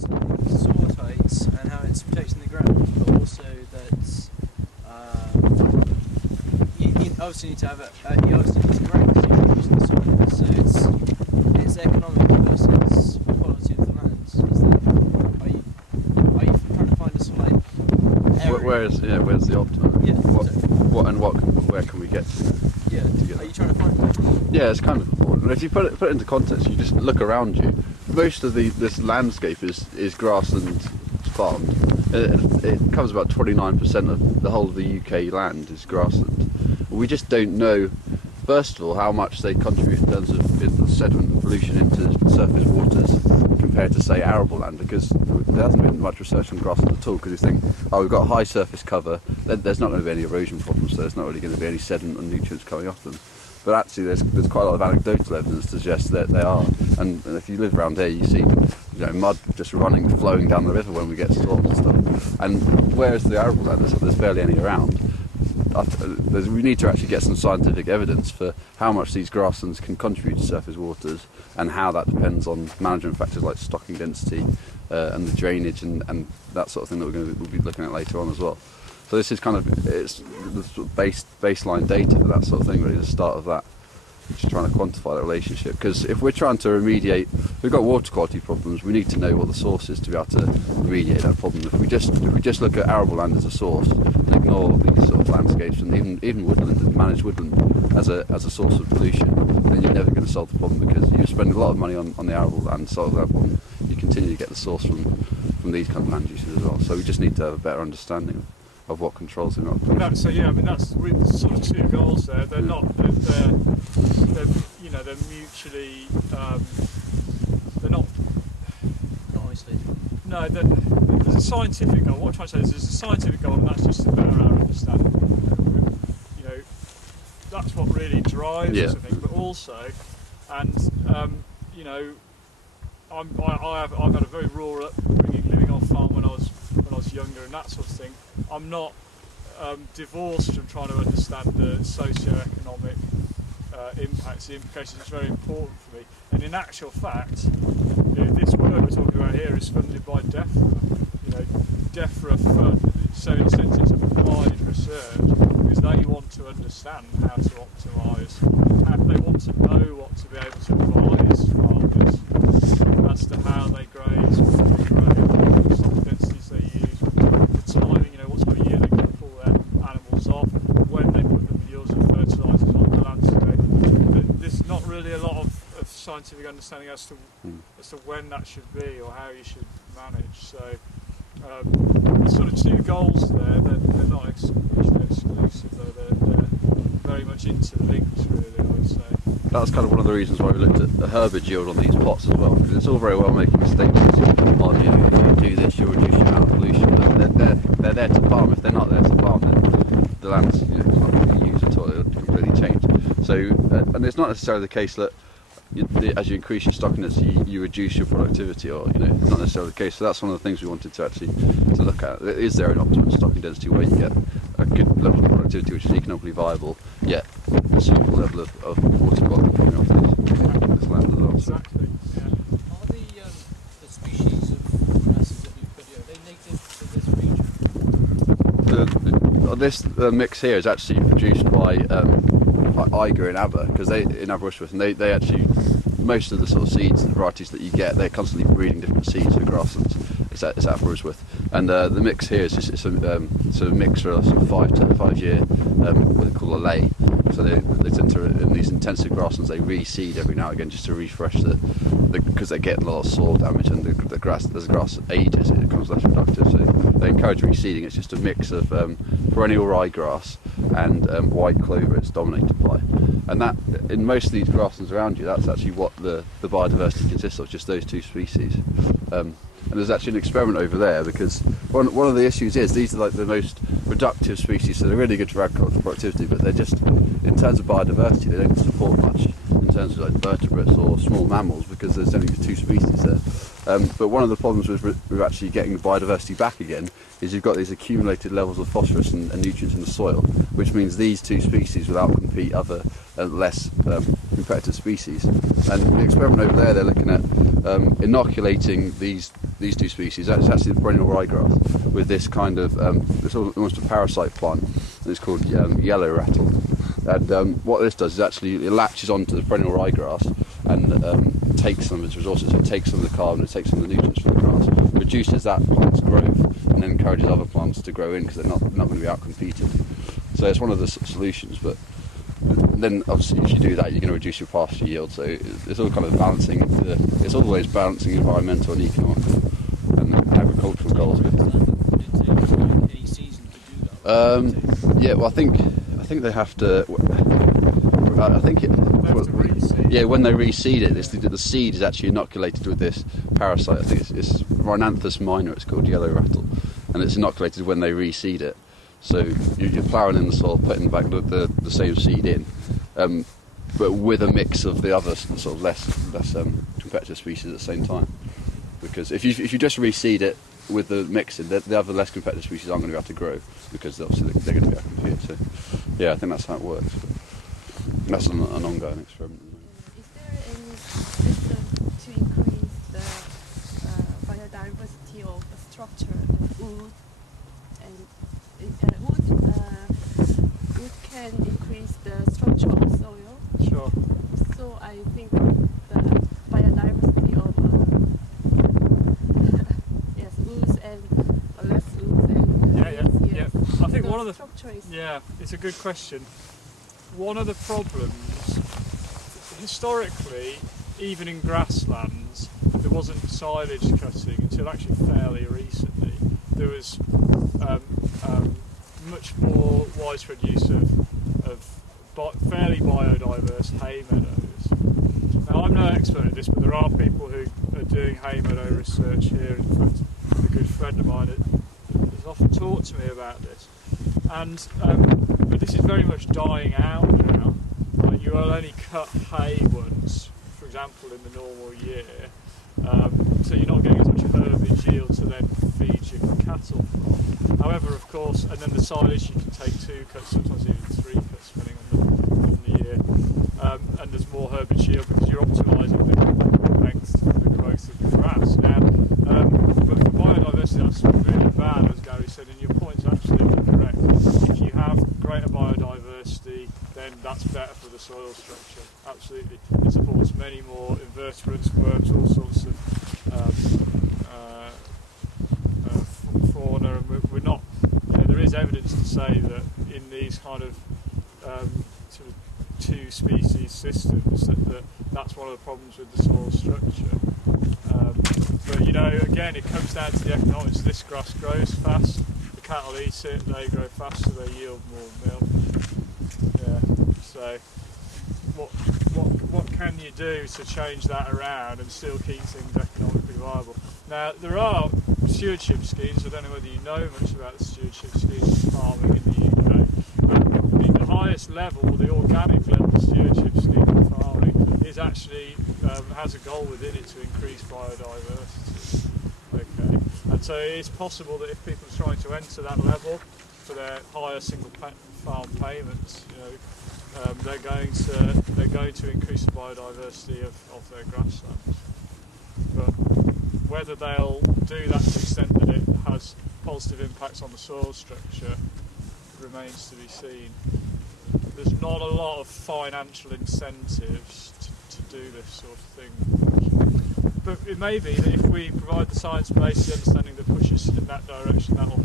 soil heights and how it's protecting the ground, but also that you obviously need to have you obviously need to grow because you're using the soil. So it's economic versus quality of the land. Are you trying to find a sort of like area? Where's the optimum? Yeah. Where can we get to? Yeah. Are you trying to find that? Yeah, it's kind of important. And if you put it into context, you just look around you. Most of this landscape is grassland farmed. It covers about 29% of the whole of the UK land is grassland. We just don't know, first of all, how much they contribute in terms of sediment and pollution into surface waters compared to, say, arable land, because there hasn't been much research on grassland at all, because you think, oh, we've got high surface cover, there's not going to be any erosion problems, so there's not really going to be any sediment and nutrients coming off them. But actually there's quite a lot of anecdotal evidence to suggest that they are, and if you live around here you see mud just flowing down the river when we get storms and stuff. And whereas the arable land, there's barely any around. We need to actually get some scientific evidence for how much these grasslands can contribute to surface waters and how that depends on management factors like stocking density and the drainage and that sort of thing that we'll be looking at later on as well. So this is kind of the sort of baseline data for that sort of thing, really, the start of that. Just trying to quantify that relationship, because if we're trying to remediate, we've got water quality problems, we need to know what the source is to be able to remediate that problem. If we just look at arable land as a source and ignore these sort of landscapes and even woodland and managed woodland as a source of pollution, then you're never going to solve the problem, because you spend a lot of money on the arable land to solve that problem. You continue to get the source from these kind of land uses as well. So we just need to have a better understanding of what controls are not. That's with sort of two goals there. They're not. They're mutually. They're not. Not isolated. No, there's a scientific goal. What I'm trying to say is there's a scientific goal, and that's just to better our understanding. That's what really drives us, I think. But also, and I've had a very rural upbringing, living off farm when I was younger and that sort of thing. I'm not divorced from trying to understand the socio-economic impacts, the implications. It's very important for me. And in actual fact, this work we're talking about here is funded by DEF. DEFRA fund, so in a sense it's applied research, because they want to understand how to optimise, and they want to know what to be able to advise farmers as to how they graze, what they grow, the stock densities they use, the timing, what sort of year they can pull their animals off, when they put the manures and fertilisers on the landscape. But there's not really a lot of scientific understanding as to when that should be or how you should manage. So sort of two goals there. They're not mutually exclusive, though. They're very much interlinked, really, I would say. That's kind of one of the reasons why we looked at the herbage yield on these plots as well, because it's all very well making statements on, if you do this, you'll reduce your amount of pollution, but they're there to farm. If they're not there to farm, then the land's not going to be used at all. It'll completely change. So, and it's not necessarily the case that as you increase your stocking density, you reduce your productivity, or not necessarily the case. So that's one of the things we wanted to actually look at. Is there an optimum stocking density where you get a good level of productivity which is economically viable, yet a suitable level of water quality coming off this land as well? Exactly. Yeah. Are the species of grasses that you put here, are they native to this region? This mix here is actually produced by Eiger in Aber, because in Aberystwyth, and they actually, most of the sort of seeds and varieties that you get, they're constantly breeding different seeds for grasslands. It's at Aberystwyth, and the mix here is just sort of mix for a sort of 5 year what they call a lay. So they tend to, in these intensive grasslands, they reseed every now and again just to refresh because they're getting a lot of soil damage, and the grass, as the grass ages, it becomes less productive. So they encourage reseeding. It's just a mix of perennial ryegrass and white clover it's dominated by. And that, in most of these grasslands around you, that's actually what the biodiversity consists of, just those two species. And there's actually an experiment over there, because one of the issues is these are like the most productive species, so they're really good for agricultural productivity, but they're just, in terms of biodiversity, they don't support much in terms of like vertebrates or small mammals, because there's only the two species there. But one of the problems with actually getting the biodiversity back again is you've got these accumulated levels of phosphorus and nutrients in the soil, which means these two species will outcompete other less competitive species. And the experiment over there, they're looking at inoculating these these two species. That's actually the perennial ryegrass with this kind of it's almost a parasite plant. And it's called yellow rattle. And what this does is actually it latches onto the perennial ryegrass and takes some of its resources. It takes some of the carbon, it takes some of the nutrients from the grass, reduces that plant's growth, and then encourages other plants to grow in because they're not going to be outcompeted. So it's one of the solutions. But then obviously if you do that, you're going to reduce your pasture yield. So it's all kind of balancing. It's always balancing environmental and economic and agricultural goals. Yeah, well, I think they have to. I think when they reseed it, the seed is actually inoculated with this parasite. I think it's Rhinanthus minor. It's called yellow rattle, and it's inoculated when they reseed it. So you're ploughing in the soil, putting back the same seed in, but with a mix of the other sort of less competitive species at the same time. Because if you just reseed it with the mixing, the other less competitive species aren't going to be able to grow because obviously they're going to be able to compete. So yeah, I think that's how it works. But that's an ongoing experiment. Is there any system to increase the biodiversity of the structure of wood? And wood can increase the structure of soil. Sure. So I think the biodiversity of woods and less woods and Yeah. I think one of the structure is it's a good question. One of the problems historically, even in grasslands, there wasn't silage cutting until actually fairly recently. There was much more widespread use of fairly biodiverse hay meadows. Now, I'm no expert at this, but there are people who are doing hay meadow research here. In fact, a good friend of mine has often talked to me about this. And but this is very much dying out now. Like, you will only cut hay once, for example, in the normal year. So you're not getting as much herbage yield to then feed your cattle from. However, of course, and then the silage you can take 2 cuts, sometimes even 3 cuts, depending on the year. And there's more herbage yield because you're optimising the length of the growth of the grass. Now, but for biodiversity, that's really bad, as Gary said, and your point's absolutely correct. If you have greater biodiversity, then that's better for the soil structure. Absolutely. It supports many more invertebrates, worms, all sorts of fauna, and we're not. There is evidence to say that in these kind of sort of 2 species systems, that's one of the problems with the soil structure. But again, it comes down to the economics. This grass grows fast, the cattle eat it, they grow faster, they yield more milk. Yeah. So what can you do to change that around and still keep things economically viable? Now, there are stewardship schemes. I don't know whether you know much about the stewardship schemes of farming in the UK, but the highest level, the organic level stewardship scheme of farming, is actually has a goal within it to increase biodiversity. Okay, and so it's possible that if people are trying to enter that level for their higher single farm payments, they're going to increase the biodiversity of their grasslands. But whether they'll do that to the extent that it has positive impacts on the soil structure remains to be seen. There's not a lot of financial incentives to do this sort of thing. But it may be that if we provide the science base, the understanding that pushes in that direction, that will